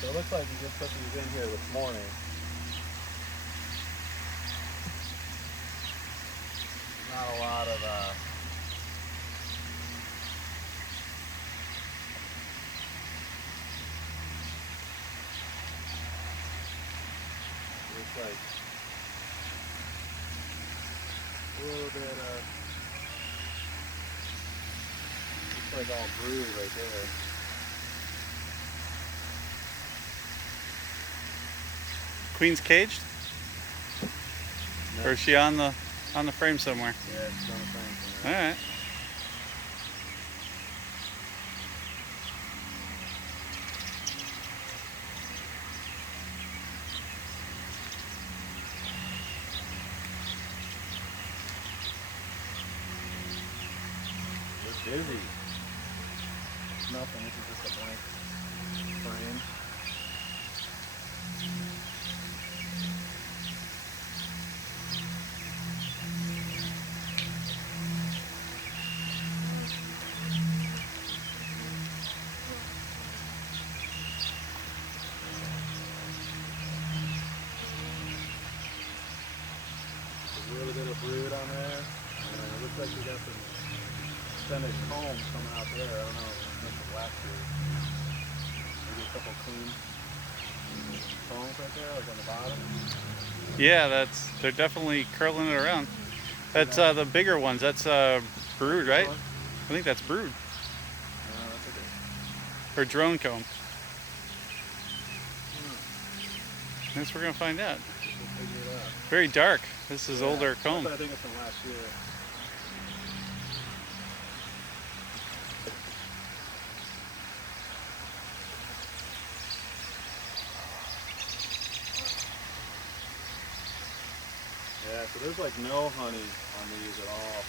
so it looks like you just put these in here this morning. Not a lot of looks like a little bit looks like all brood right there. Queen's caged? No. Or is she on the frame somewhere? Yeah, it's on the frame somewhere. Alright. It's busy. It's nothing, this is just a blank frame. A little bit of brood on there. And it looks like we got some extended combs coming out there. I don't know if it's the last year. Maybe a couple clean combs right there, like on the bottom. Yeah, they're definitely curling it around. That's the bigger ones. That's brood, right? I think that's brood. That's okay. Or drone comb. Guess we're gonna find out. We'll figure it out. Very dark. This is older comb. I think it's from last year. Yeah, so there's like no honey on these at all.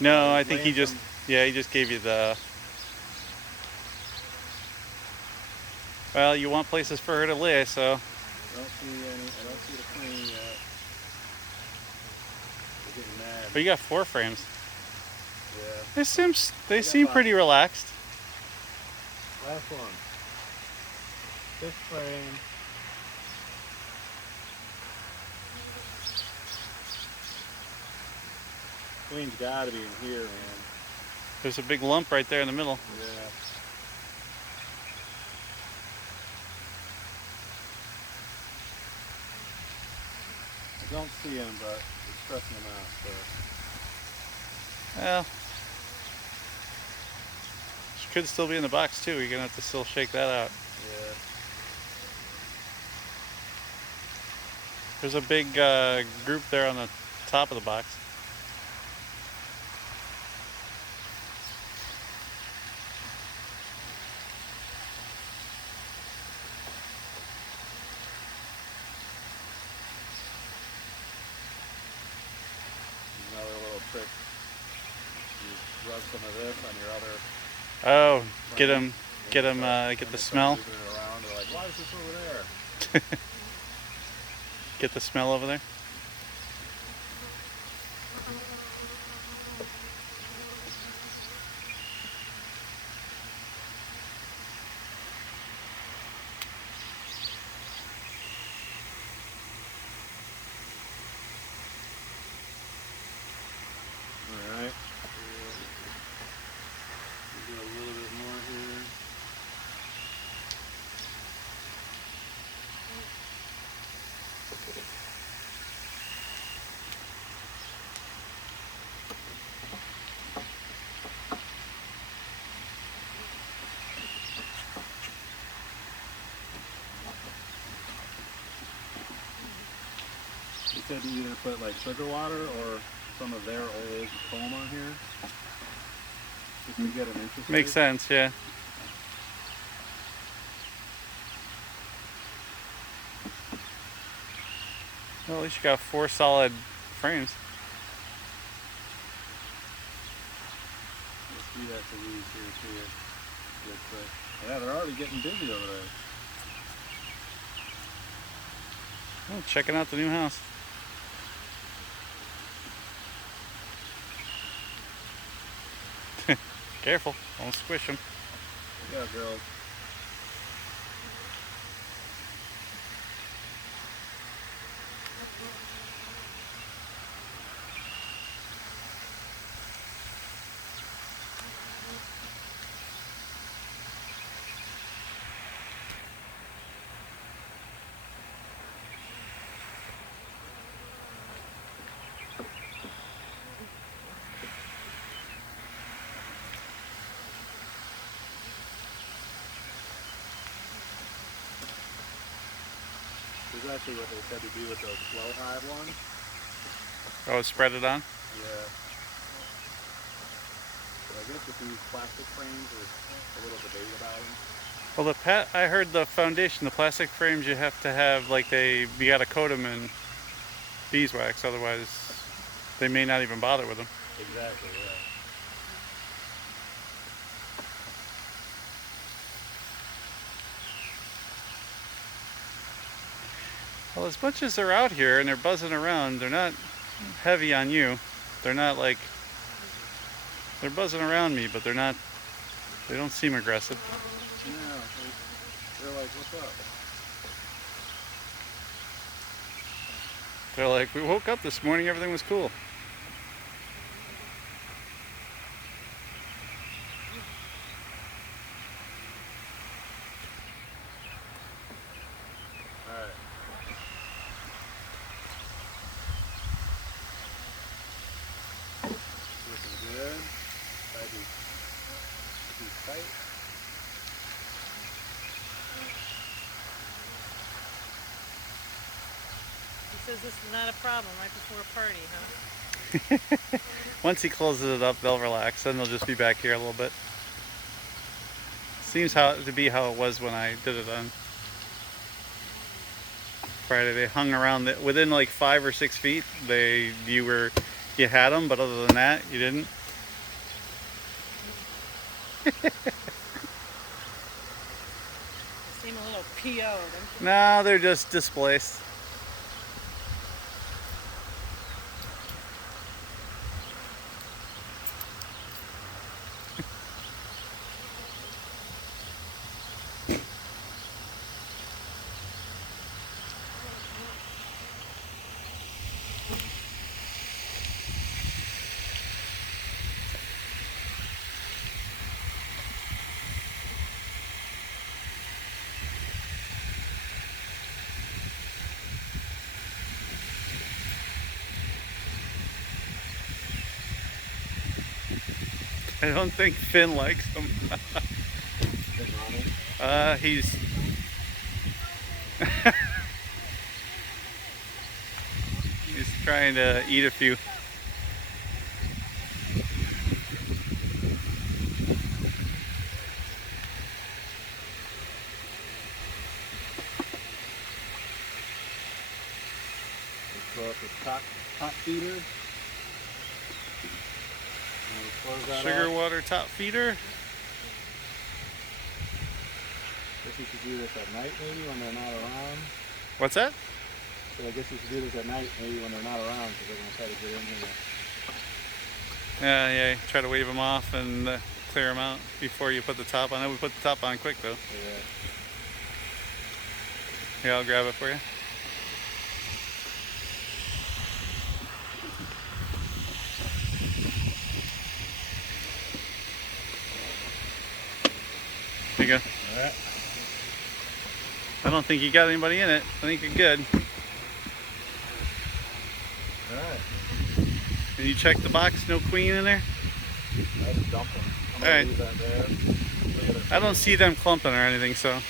No, I think he just gave you the. Well, you want places for her to lay, so. I don't see the queen yet. They're getting mad. But you got 4 frames. Yeah. They seem pretty relaxed. Last one. 5th frame. Queen's gotta be in here, man. There's a big lump right there in the middle. Yeah. I don't see him, but it's stressing him out, so. Well, she could still be in the box too. You're gonna have to still shake that out. Yeah. There's a big group there on the top of the box. Another little trick. You rub some of this on your other. Oh, get the smell. Moving it around. They're like, why is this over there? Get the smell over there. All right. We'll do a little bit more here. You said to either put like sugar water or some of their old foam on here. Just to get an interest. Makes sense, yeah. Well, at least you got 4 solid frames. Let's do that to these here too. Real quick. Yeah, they're already getting busy over there. Oh, checking out the new house. Careful, don't squish them. Yeah, girls. This is actually what they said to do with those flow hive ones. Oh, spread it on? Yeah. So I guess if these plastic frames, there's a little debate about them. Well, I heard the foundation, the plastic frames, you have to have, like, you gotta coat them in beeswax, otherwise they may not even bother with them. Exactly, yeah. Well, as much as they're out here and they're buzzing around, they're not heavy on you. They're not like, they're buzzing around me, but they don't seem aggressive. Yeah, they're like, what's up? They're like, we woke up this morning, everything was cool. Alright. Looking good. Try to be tight. He says this is not a problem right before a party, huh? Once he closes it up, they'll relax, then they'll just be back here a little bit. Seems to be how it was when I did it on Friday. They hung around within like 5 or 6 feet. You had them, but other than that, you didn't. They seem a little PO'd. No, they're just displaced. I don't think Finn likes them. He's he's trying to eat a few. Throw up the top feeder. Sugar water top feeder. Guess you should do this at night maybe when they're not around. What's that? So I guess you should do this at night maybe when they're not around because they're going to try to get in here. Yeah, try to wave them off and clear them out before you put the top on. We put the top on quick though. Yeah. Here, I'll grab it for you. There you go. Alright. I don't think you got anybody in it. I think you're good. Alright. Can you check the box? No queen in there? I just dump them. I'm going to leave that there. I don't see them clumping or anything, so.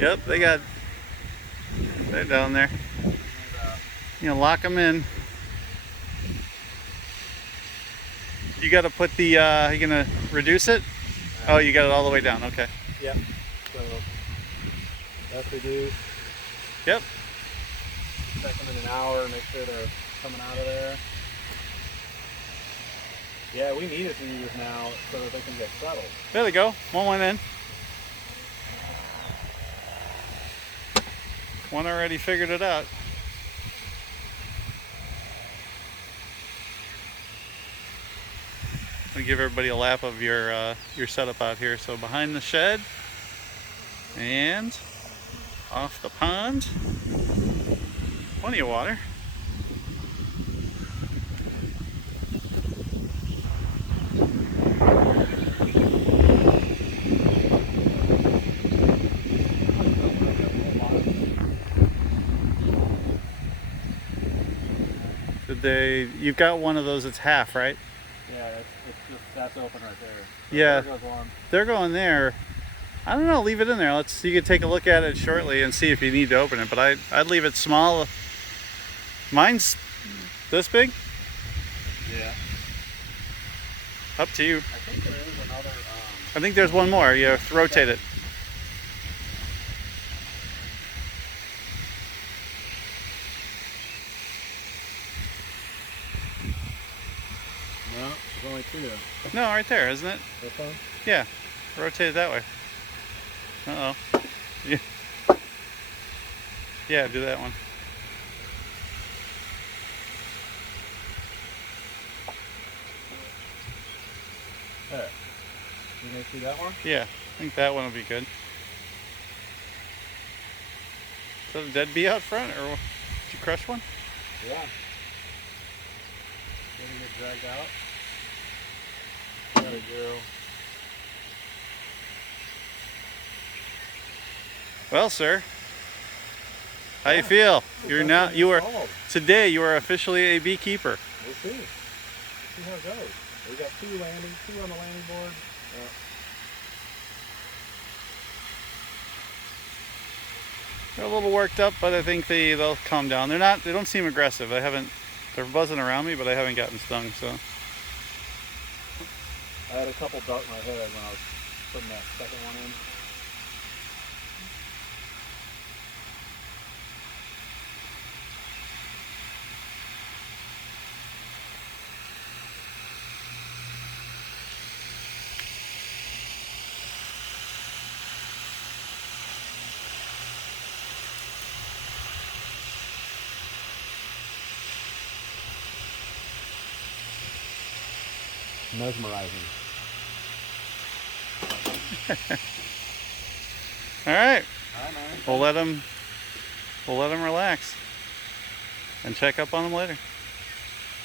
Yep, they're down there. You know, lock them in. You got to put the, you gonna reduce it? Oh, you got it all the way down, okay. Yep. So, that's reduced. Yep. Check them in an hour, make sure they're coming out of there. Yeah, we need it to use now so that they can get settled. There they go. One went in. One already figured it out. I'll give everybody a lap of your setup out here. So behind the shed and off the pond. Plenty of water. You've got one of those that's half, right? Yeah, that's open right there. Yeah. There goes one. They're going there. I don't know, leave it in there. You can take a look at it shortly and see if you need to open it, but I'd leave it small. Mine's this big? Yeah. Up to you. I think there is another. I think there's one more. You have to rotate it. No, there's only two. No, right there, isn't it? This one? Yeah. Rotate it that way. Uh-oh. Yeah. Yeah, do that one. There. You gonna see that one? Yeah, I think that one will be good. Is that a dead bee out front, or did you crush one? Yeah. Gonna get dragged out. Gotta go. Well, sir, how you feel? Today you are officially a beekeeper. We'll see. See how it goes. We got two on the landing board. They're a little worked up, but I think they'll calm down. They don't seem aggressive. They're buzzing around me, but I haven't gotten stung, so. I had a couple dart in my head when I was putting that second one in. Mesmerizing. All right. Hi, man. We'll let them relax and check up on them later.